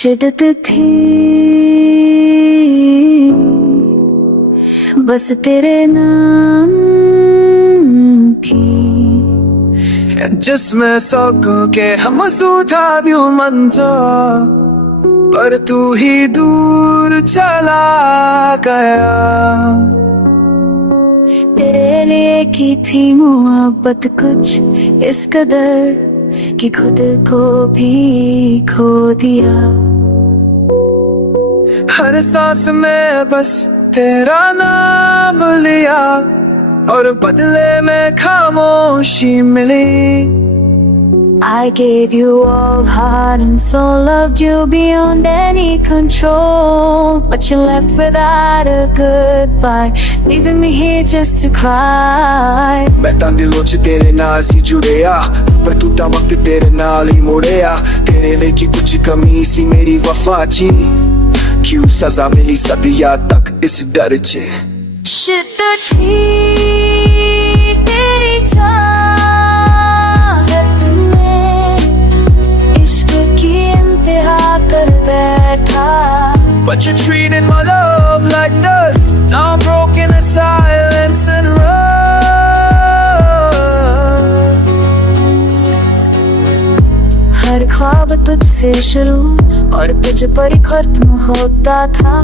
शिद्दत थी बस तेरे नाम की, जिसमें सौकों के हम था भी मंजा, पर तू ही दूर चला गया। तेरे लिए की थी मोहब्बत कुछ इस कदर कि खुद को भी खो दिया। हर सांस में बस तेरा नाम लिया और बदले में खामोशी मिली। I gave you all heart and soul, loved you beyond any control, but you left without a goodbye, leaving me here just to cry. मैं ਤਾਂ ਦਿਲੋਂ ਚ ਤੇਰੇ ਨਾਲ ਸੀ ਜੁੜਿਆ, ਪਰ ਟੁੱਟਾ ਵਕਤ ਤੇਰੇ ਨਾਲ ਹੀ ਮੁੜਿਆ। तेरे लिए की कुछ कमी सी मेरी वफा ची, क्यों सजा मिली सदिया तक इस डर च। शिद्दत थी तेरी चाहत में, इश्क की इंतहा कर बैठा। But you treated my love like dust, now I'm broken in silence and run। हर ख्वाब तुझसे शुरू और तुझ पर ही खत्म होता था,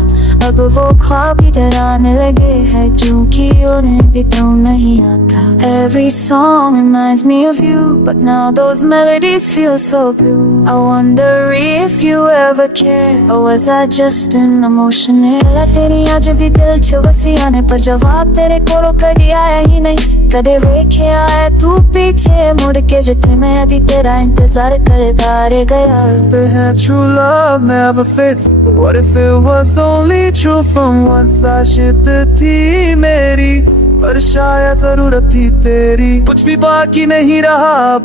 अब वो ख्वाब ही डराने लगे हैं क्योंकि उन्हें भी तो नहीं आता। Every song reminds me of you, but now those melodies feel so blue. I wonder if you ever care, or was I just an emotion? गला तेरी आज भी दिल च वसी आने पर जवाब तेरे कोलों कदी आया ही नहीं। कदे वेख्या है तू पीछे मुड़ के जिथे मैं अभी तेरा इंतजार करता रह गया। True love never fits, but what if it was only true from one side? शिद्दत थी मेरी पर शायद जरूरत थी तेरी। कुछ भी बाकी नहीं रहा अब,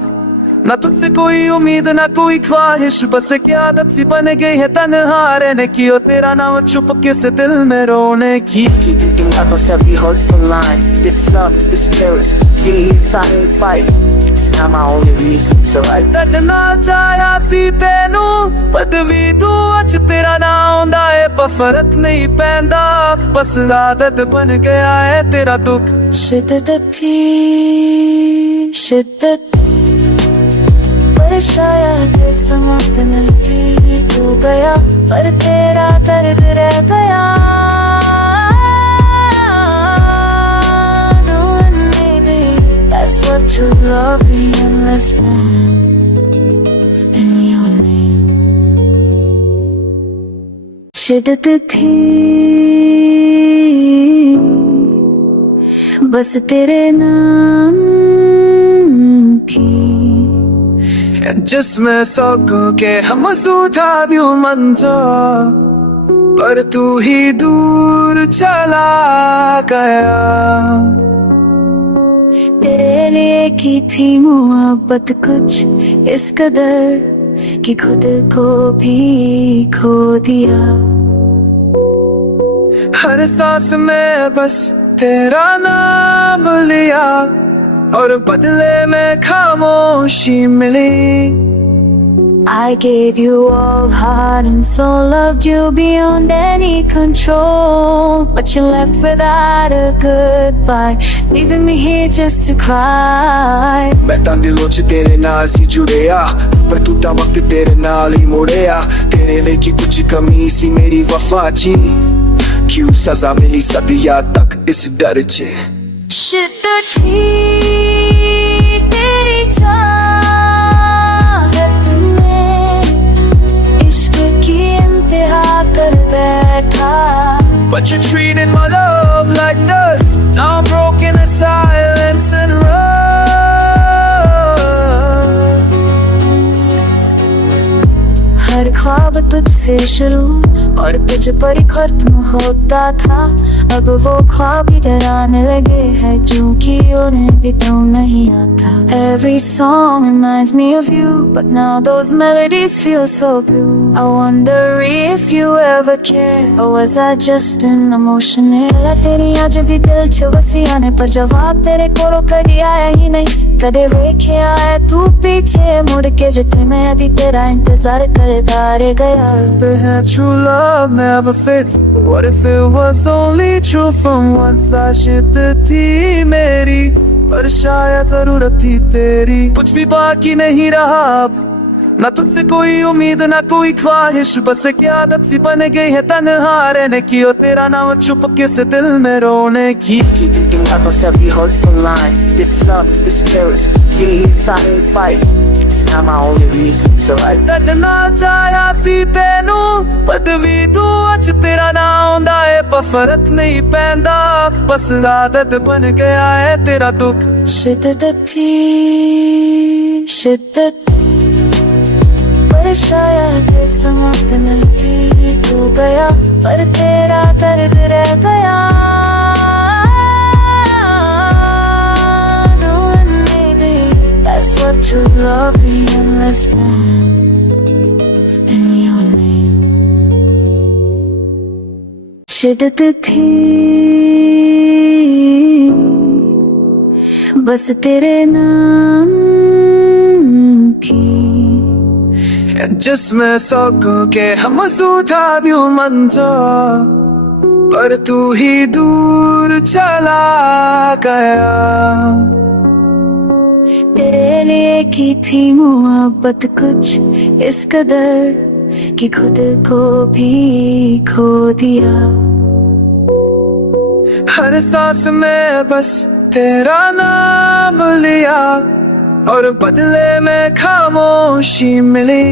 ना तुझसे कोई उम्मीद ना कोई ख्वाहिश, बस एक आदत सी बन गई है तन्हा रहने की, और तेरा नाम चुपके से दिल में रोने की। Keep thinking about every hurtful line. This love, this Paris, the silent fight. It's not my only reason, so I ਤੜਨਾ ਚਾਹਿਆ ਸੀ ਤੈਨੂੰ ਪਦਵੀ ਤੂੰ ਅੱਜ ਤੇਰਾ ਨਾਂ ਆਉਂਦਾ ਏ, ਪਰ ਫਰਕ ਨਹੀਂ ਪੈਂਦਾ ਬਸ ਆਦਤ ਬਣ ਗਿਆ ਏ ਤੇਰਾ ਦੁੱਖ। शिद्दत थी शिद्दत पर शायद समाप्त नहीं थी। तू गया पर तेरा दर्द रह गया। No, and maybe that's what true love is, endless pain in your name. शिद्दत थी बस तेरे नाम की, जिसमें सौकों के हम था भी मंजा, पर तू ही दूर चला गया। तेरे लिए की थी मोहब्बत कुछ इस कदर कि खुद को भी खो दिया। हर सांस में बस तेरा नाम लिया और बदले में खामोशी मिली। I gave you all heart and soul, loved you beyond any control, but you left without a goodbye, leaving me here just to cry. मैं ਤਾਂ ਦਿਲੋਂ ਚ ਤੇਰੇ ਨਾਲ ਸੀ ਜੁੜਿਆ, ਪਰ ਟੁੱਟਾ ਵਕਤ ਤੇਰੇ ਨਾਲ ਹੀ ਮੁੜਿਆ। तेरे लिए की कुछ कमी सी मेरी वफा ची, क्यों सजा मिली सदिया तक इस डर च। शिद्दत थी तेरी चाहत में, इश्क की इंतहा कर बैठा। But you treated my love like dust, now I'm broken in silence and run। हर ख्वाब तुझसे शुरू और तुझ पर ही खत्म होता था, अब वो ख्वाब ही डराने लगे हैं क्योंकि उन्हें भी तो नहीं आता। Every song reminds me of you, but now those melodies feel so blue. I wonder if you ever care, or was I just an emotion? गला तेरी आज भी दिल च वसी आने पर जवाब तेरे कोलों कदी आया ही नहीं। कदे वेख्या है तू पीछे मुड़ के जिथे मैं अभी तेरा इंतजार करता रह गया। True love never fits. But what if it was only true from once? आशिक़ थी मेरी पर शायद जरूरत थी तेरी। कुछ भी बाकी नहीं रहा अब, ना तुझसे कोई उम्मीद ना कोई ख्वाहिश, बस एक आदत सी बन गई है तन्हा रहने की, और तेरा नाम चुपके से दिल में रोने की। Keep thinking about most every hurtful line. This love, this Paris, the silent fight. It's not my only reason to write. ਤੜਨਾ ਚਾਹਿਆ ਸੀ ਤੈਨੂੰ ਪਦਵੀ ਤੂੰ ਅੱਜ ਤੇਰਾ ਨਾਂ ਆਉਂਦਾ ਏ, ਪਰ ਫਰਕ ਨਹੀਂ ਪੈਂਦਾ, ਬਸ ਆਦਤ ਬਣ ਗਿਆ ਹੈ ਤੇਰਾ ਦੁੱਖ। शिद्दत थी शिद्दत, पर शायद समाप्त नहीं थी। तू गया पर तेरा दर्द रह गया। No one maybe that's what true love is, endless pain in your name। शिद्दत थी बस तेरे नाम की, जिसमें सौकों के हम था भी मंज़र, पर तू ही दूर चला गया। तेरे लिए की थी मोहब्बत कुछ इस कदर कि खुद को भी खो दिया। हर सांस में बस तेरा नाम लिया, और बदले में खामोशी मिली।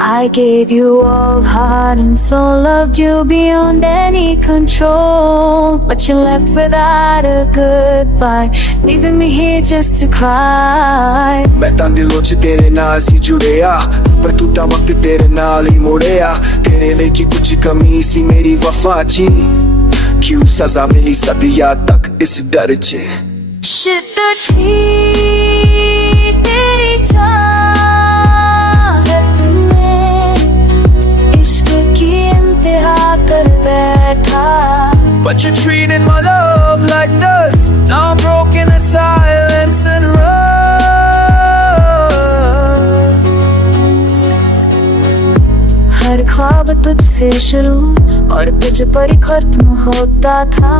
I gave you all heart and soul, loved you beyond any control, but you left without a goodbye, leaving me here just to cry। मैं ਤਾਂ ਦਿਲੋਂ ਚ ਤੇਰੇ ਨਾਲ ਸੀ ਜੁੜਿਆ, ਪਰ ਤੂੰ ਤਾਂ ਵਕਤ ਤੇਰੇ ਨਾਲ ਹੀ ਮੁੜਿਆ। तेरे लिए की कुछ कमी सी मेरी वफा ची, क्यों सजा मिली सदिया तक इस डर च। शिद्दत थी तेरी चाहत में, इश्क की इंतहा कर बैठा। But you treated my love like this. Now I'm broken in silence and run। हर ख्वाब तुझसे शुरू और तुझ पर ही खत्म होता था,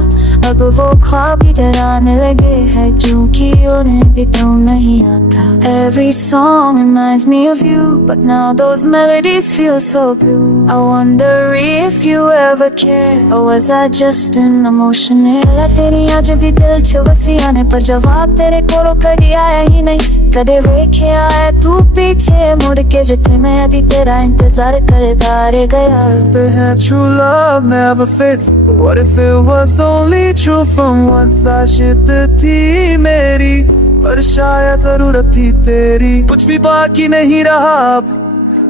अब वो ख्वाब ही डराने लगे हैं क्योंकि उन्हें भी तो नहीं आता। Every song reminds me of you, but now those melodies feel so blue। I wonder if you ever care, or was I just an emotion? गला तेरी आज भी दिल च वसी आने, पर जवाब तेरे कोलों कदी आया ही नहीं। कदे वेख्या है तू पीछे मुड़ के, जिथे मैं अभी तेरा इंतजार करता रह गया। True love never fits. But what if it was only true from once? आशिक़ थी मेरी पर शायद जरूरत थी तेरी। कुछ भी बाकी नहीं रहा अब,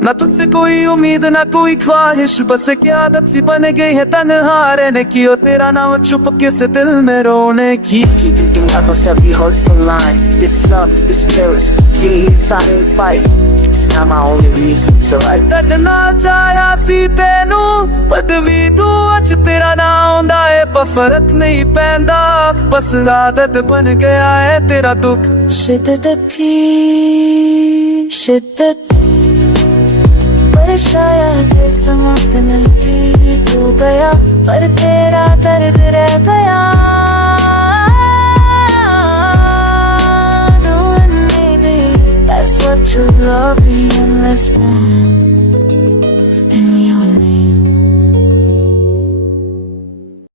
ना तुझसे कोई उम्मीद ना कोई ख्वाहिश, बस एक आदत सी बन गई है तन्हा रहने की, और तेरा नाम चुपके से दिल में रोने की। Keep thinking about most every hurtful line. This love, this Paris, the silent fight. It's not my only reason to write. ਤੜਨਾ ਚਾਹਿਆ ਸੀ ਤੈਨੂੰ ਪਦਵੀ ਤੂੰ ਅੱਜ ਤੇਰਾ ਨਾਂ ਆਉਂਦਾ ਏ, ਪਰ ਫਰਕ ਨਹੀਂ ਪੈਂਦਾ, ਬਸ ਆਦਤ ਬਣ ਗਿਆ ਹੈ ਤੇਰਾ ਦੁੱਖ। शिद्दत थी शिद्दत, पर शायद समाप्त नहीं थी। तू गया पर तेरा दर्द रह गया। No one maybe that's what true love is, endless pain